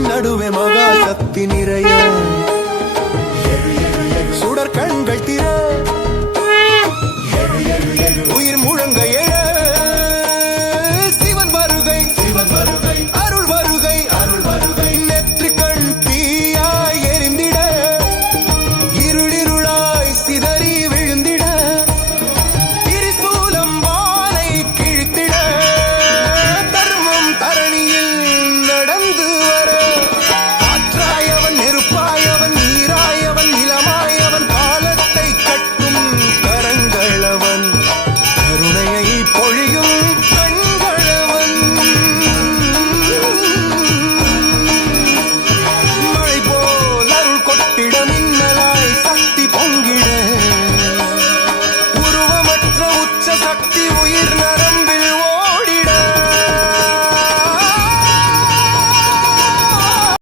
வானத்தின் நடுவே மகா சக்தி நிறைய சுடர் கண்கள் திற உயிர் முழங்க எழ சிவன் வருகை அருள் வருகை நெற்றி கண் தீயாய் எரிந்திட இருளிருளாய் சிதறி விழுந்திட திரிசூலம் வானை கிழித்திட தர்மம் தரணியில் நடந்து வர காற்றாயவன் நெருப்பாயவன் நீராயவன் நிலமாயவன் காலத்தை கட்டும் கரங்களவன் கருணையை பொழியும் கண்களவன் மழை போல் அருள் கொட்டிட மின்னலாய் சக்தி பொங்கிட உருவமற்ற உச்ச சக்தி உயிர் நர